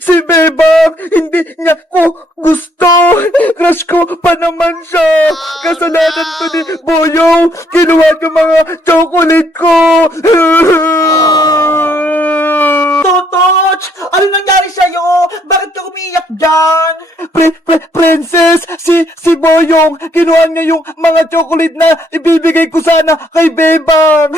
Si Bebang, hindi niya ko gusto. Crush ko pa naman siya. Kasalanan to ni Boyong. Kinuha niya mga chocolate ko. Totoch! Ano nangyari sa'yo? Bakit ka umiyak dyan? Princess, si Boyong, kinuha niya yung mga chocolate na ibibigay ko sana kay Bebang.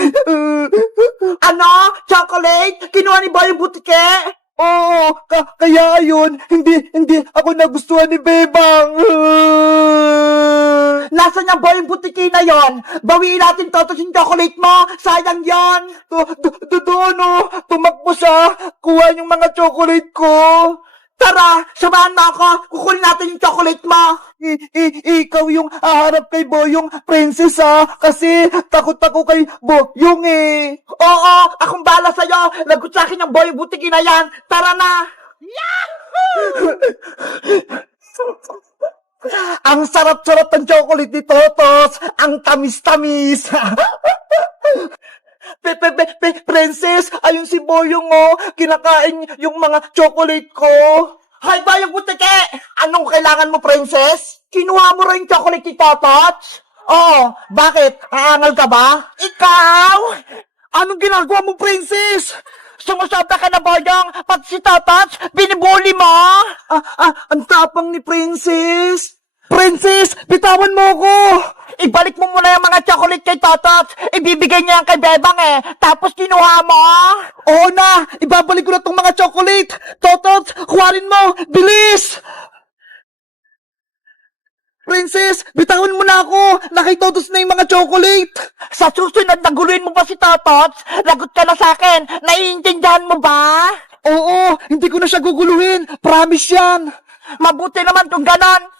Ano? Chocolate? Kinuha ni Boy yung butike? Oo, kaya ayun, hindi ako nagustuhan ni Bebang. Nasaan yung Boy yung butike na yon? Bawiin natin Totoch yung chocolate mo. Sayang yon. Doon, tumakbo siya, kuha yung mga chocolate ko. Tara, samahan mo ako. Kukunin natin yung chocolate mo. Ikaw yung haharap kay Boyong, Princess, kasi takot ako kay Boyong eh. Oo, akong bala sa'yo. Lagot sa akin yung Boy yung butike na yan. Tara na. Ang sarap-sarap ng chocolate ni Totos, ang tamis-tamis. Princess, ayun si Boyong kinakain yung mga chocolate ko. Hoy, Boy yung butike! Anong kailangan mo, princess? Kinuha mo rin yung chocolate ni Totoch? Oh, bakit? Aangal ka ba? Ikaw? Anong ginagawa mo, Princess? Sumusobra ka na, Boyong, pati si Totoch, binibuli mo? Ang tapang ni Princess. Princess, bitawan mo ako. Ibalik mo muna yung mga chocolate kay Totoch. Ibibigay niya yan kay Bebang Tapos kinuha mo? Oo na, ibabalik ko na tong mga chocolate. Totot, kuhanin mo, bilis. Princess, bitawan mo na ako. Nakitotos na yung mga chocolate. Sa susunod, naguluhin mo ba si Totoch? Lagot ka na sa akin. Naiintindihan mo ba? Oo, hindi ko na siya guguluhin. Promise yan. Mabuti naman kung ganon.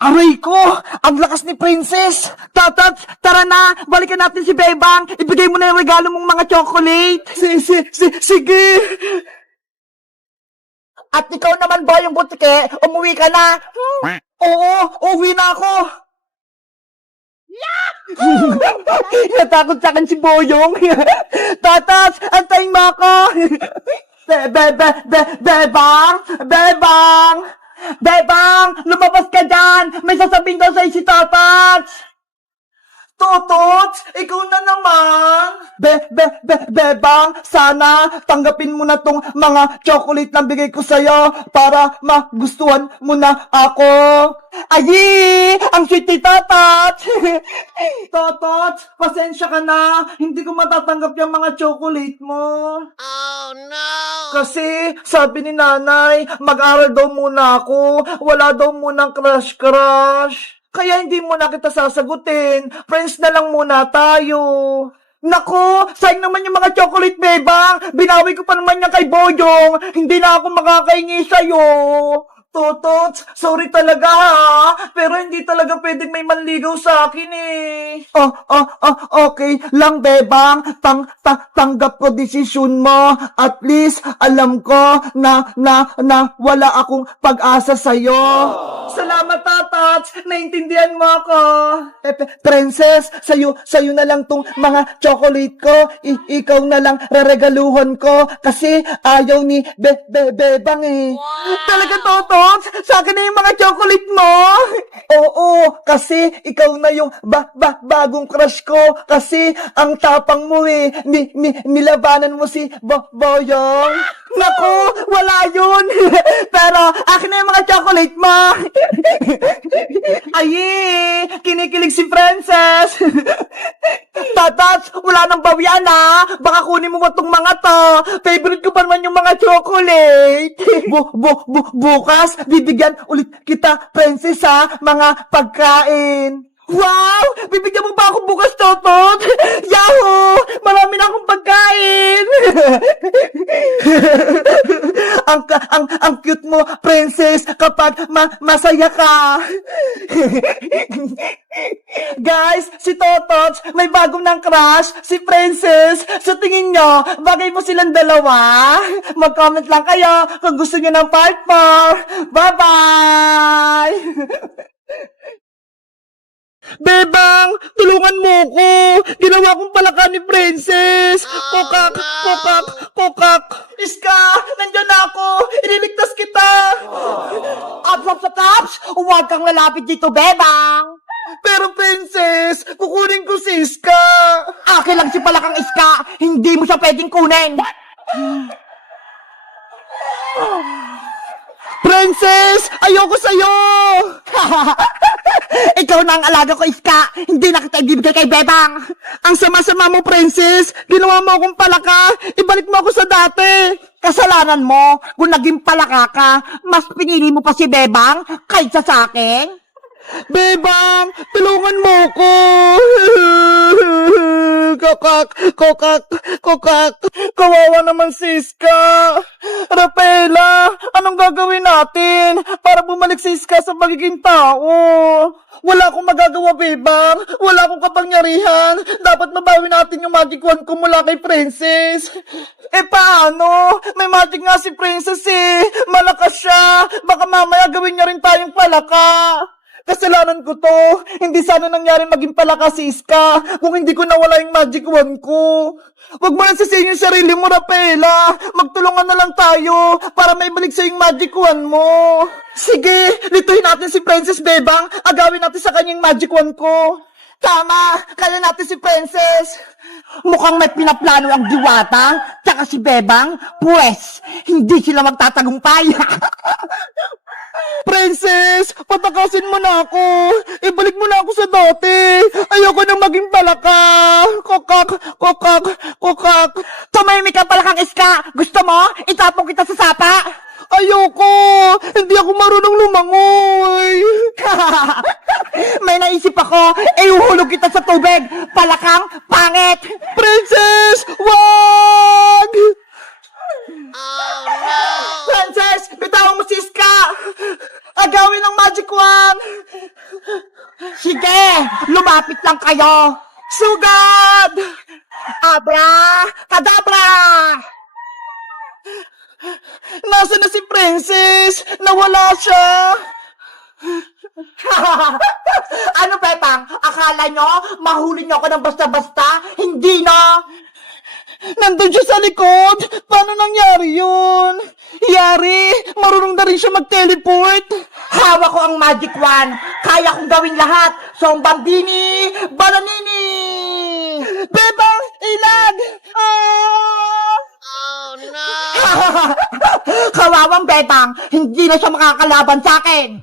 Aray ko! Ang lakas ni Princess! Totoch, tara na! Balikan natin si Bebang! Ibigay mo na yung regalo mong mga chocolate! Sige! At ikaw naman, Boy, yung butike, umuwi ka na! Oo, uwi na ako! Natakot sa akin si Boyong! Totoch, antayin mo ako! Bebang! Bebang! Bebang! Lumabas ka dyan! May sasabihin daw sa'yo si Totoch! Totot, ikaw na naman. Bebang, sana tanggapin mo na tong mga chocolate na bigay ko sa'yo para magustuhan mo na ako. Ayi! Ang sweet ni Totoch! Totot, pasensya ka na. Hindi ko matatanggap yung mga chocolate mo. Oh no! Kasi sabi ni nanay, mag-aral daw muna ako. Wala daw munang crush. Kaya hindi mo na kita sasagutin. Friends na lang muna tayo. Nako, sayang naman yung mga chocolate, Bebang. Binawi ko pa naman yan kay Boyong. Hindi na ako makakaingi sa'yo. Totot, sorry talaga ha. Pero hindi talaga pwedeng may manligaw sa akin eh. Okay lang, Bebang. Tanggap ko desisyon mo. At least, alam ko na wala akong pag-asa sa'yo. Salamat, Totot. Naintindihan mo ako. Princess, sa'yo na lang tong mga chocolate ko. Ikaw na lang reregaluhan ko. Kasi ayaw ni Bebang eh. Talaga, Totoch? Sa akin na yung mga chocolate mo? Oo, kasi ikaw na yung bagong crush ko. Kasi ang tapang mo eh. Nilabanan mo si Boyong. Naku, wala yun. Pero akin na yung mga chocolate mo. Ayi, kinikilig si Princess. Totoch, wala nang bawian Baka kunin mo itong mga to. Favorite ko pa naman yung mga chocolate. Bukas, bibigyan ulit kita, Princess, mga pagkain. Wow! Bibigyan mo ba ako bukas, Totoch? Yahoo! Marami na akong pagkain! ang cute mo, Princess, kapag masaya ka. Guys, si Totoch, may bagong ng crush, si Princess. Sa tingin nyo, bagay mo silang dalawa? Mag-comment lang kayo kung gusto nyo ng partner. Bye-bye! Bebang, tulungan mo ko. Ginawa kong palaka ni Princess. Kokak, kokak, kokak. Iska, nandyan na ako. Iniligtas kita. Ops! Huwag kang lalapit dito, Bebang! Pero Princess, kukunin ko si Iska. Akin lang si Palakang Iska! Hindi mo siya pwedeng kunin! Princess, ayoko sa'yo. Ikaw na ang alaga ko, Iska! Hindi na kita ibibigay kay Bebang! Ang sama-sama mo, Princess. Ginawa mo akong palaka. Ibalik mo ako sa dati. Kasalanan mo kung naging palaka ka, mas pinili mo pa si Bebang kaysa sa akin? Bebang, tulungan mo ko. Kokak, kokak, kokak. Kawawa naman si Iska. Rafaela, anong gagawin natin para bumalik si Iska sa pagiging tao? Wala akong magagawa, Bebang. Wala akong kapangyarihan. Dapat mabawi natin yung magic wand ko mula kay Princess. Paano? May magic nga si Princess eh. Malakas siya. Baka mamaya gawin niya rin tayong palaka. Kasalanan ko to. Hindi sana nangyari maging palaka si Iska kung hindi ko nawala yung magic wand ko. Huwag mo nang sisihin yung sarili mo, Rafaela. Magtulungan na lang tayo para may balik sa yung magic wand mo. Sige, lituhin natin si Princess, Bebang. Agawin natin sa kanyang magic wand ko. Tama! Kaya natin si Princess! Mukhang may pinaplano ang Diwata, tsaka si Bebang, pues, hindi sila magtatagumpay. Princess, patakasin mo na ako. Ibalik mo na ako sa dati. Ayoko na maging palaka. Kokak, kokak, kokak. Tumahimik ka pala kang Iska! Gusto mo? Itapong kita sa sapa? Ayoko. Hindi ako marunong lumangoy. May naisip ako, iuhulog kita sa tubig! Palakang pangit! Princess, wag! Princess, bitawan mo si Iska! Agawin ang magic wand! Sige, lumapit lang kayo! Sugad! Abra, kadabra! Nasaan na si Princess? Nawala siya. Ano, Pepang? Akala nyo, mahuli nyo ako ng basta-basta? Hindi na! Nandun siya sa likod. Paano nangyari yun? Yari, marunong na rin siya mag-teleport. Hawak ko ang magic wand! Kaya kong gawin lahat! Sombambini! Balanini! Bebang, ilag! Kawawang Bebang! Hindi na siya makakalaban sa akin!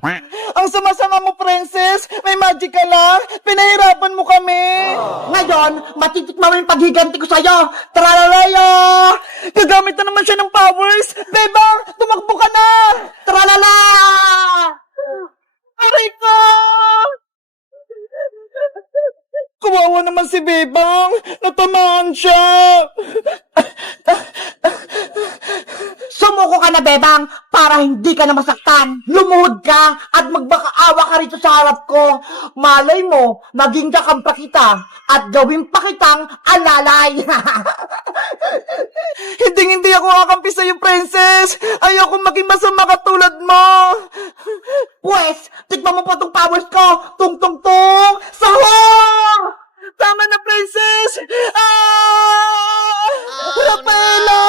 Ang sama-sama mo, Princess. May magic ka lang. Pinahirapan mo kami. Ngayon, matitikman mo yung paghiganti ko sa'yo! Tralalayo! Gagamit na naman siya ng powers. Bebang, tumakbo ka na. Tralala! Aray ko! Kawawa naman si Bebang. Natamaan siya. Sumuko ka na, Bebang, para hindi ka na masaktan. Lumuhod ka at magbakaawa ka rito sa harap ko. Malay mo, maging kakampa kita at gawin pa kitang alalay. Hindi ako kakampi sa'yo, Princess. Ayoko maging masama katulad mo. Pwes, tikman mo po itong powers ko. Tung tung tung! Sahong! Tama na, Princess. Rafaela!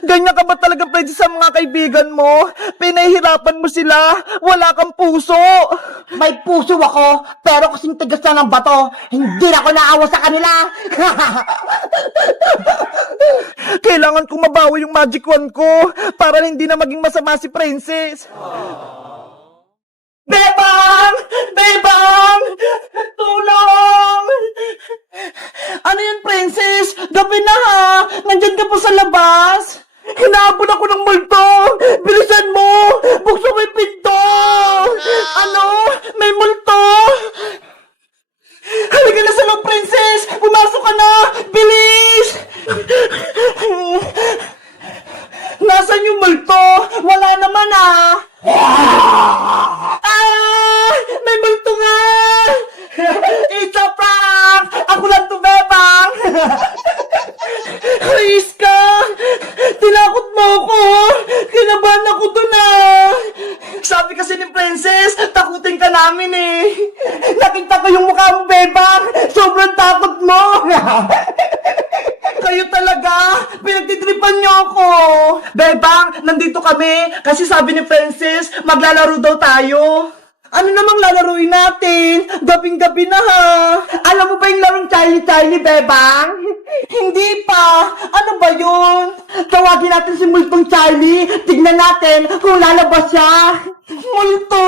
Ganyan ka ba talaga, Princess, sa mga kaibigan mo? Pinahihirapan mo sila. Wala kang puso. May puso ako, pero kasing tigas na ng bato, hindi na ako naawa sa kanila. Kailangan kong mabawi yung magic wand ko para hindi na maging masama si Princess. Bebang! Bebang! Tulong! Ano yan, Princess? Gabi na ha! Nandyan ka pa sa labas? Hinahabol ako ng multo! Bilisan mo! Buksan mo yung pinto! Ano? May multo? Halika na sa loob, Princess! Pumasok ka na! Bilis! Nasaan yung multo? Wala naman ah! May multo nga! It's a prank! Ako lang to, Bebang! Iska! Tinakot mo ako! Kinabahan ako dun ah! Sabi kasi ni Princess, Pinagtitripan niyo ako. Bebang, nandito kami kasi sabi ni Princess, maglalaro daw tayo. Ano namang lalaruin natin? Gabing-gabi na ha. Alam mo ba yung larong Charlie, Bebang? Hindi pa. Ano ba yun? Tawagin natin si Multong Charlie. Tignan natin kung lalabas siya. Multo?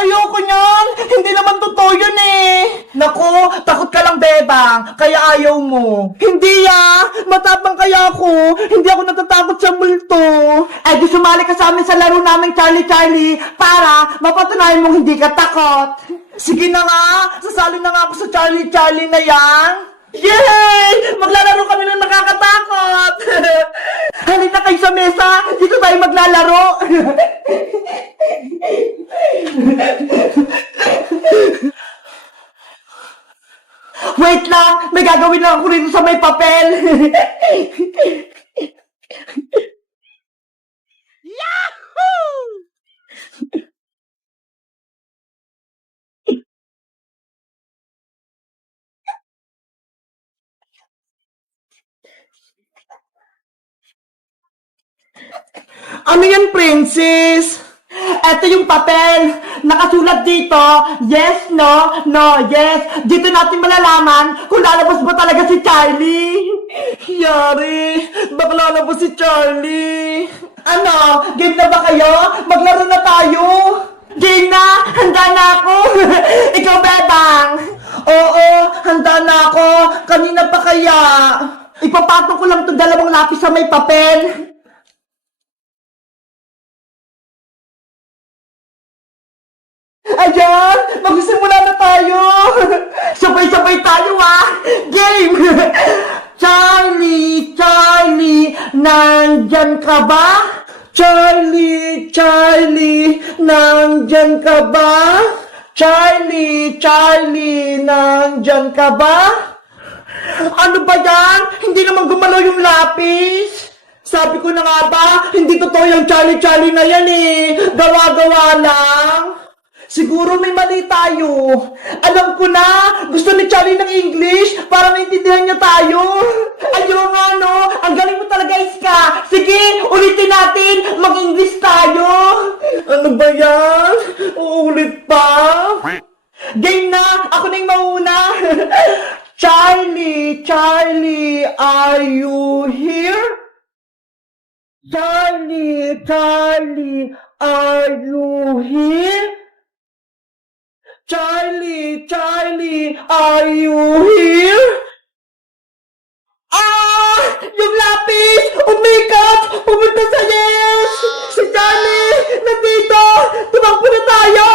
Ayoko niyan. Hindi naman totoo yun eh. Naku, takot ka lang, Bebang. Kaya ayaw mo. Hindi matapang kaya ako. Hindi ako natatakot sa multo. Eh di sumali ka sa amin sa laro namin Charlie para mapatunayan mong hindi ka takot. Sige na nga. Sasali na nga ako sa Charlie na yan. Yay! Maglalaro kami ng nakakatakot. Halika kayo sa mesa. Dito tayo maglalaro. Wait lang, may gagawin lang ako rito sa may papel. Ano yan, Princess? Ito yung papel. Nakasulat dito, yes, no, no, yes. Dito natin malalaman kung lalabas ba talaga si Charlie. Yari, bakla na po si Charlie. Ano, game na ba kayo? Maglaro na tayo. Game na, handa na ako. Ikaw, Bebang. Oo, handa na ako. Kanina pa kaya. Ipapatong ko lang itong dalawang lapis sa may papel. Ayan, magsisimula na tayo. Sabay-sabay tayo Game! Charlie, nandyan ka ba? Charlie, nandyan ka ba? Charlie, nandyan ka ba? Ano ba yan? Hindi naman gumalaw yung lapis. Sabi ko na nga ba, hindi totoo yung Charlie na yan eh. Gawa-gawa lang. Siguro may mali tayo. Alam ko na, gusto ni Charlie ng English para maintindihan niya tayo. Ayun nga no, ang galing mo talaga Iska. Sige, ulitin natin, mag-English tayo. Ano ba yan? Uulit pa? Game na, ako na yung mauna. Charlie, are you here? Charlie, are you here? Charlie, are you here? Yung lapis! Umikat! Pumunta sa yes! Si Charlie! Nandito! Tumakbo na tayo!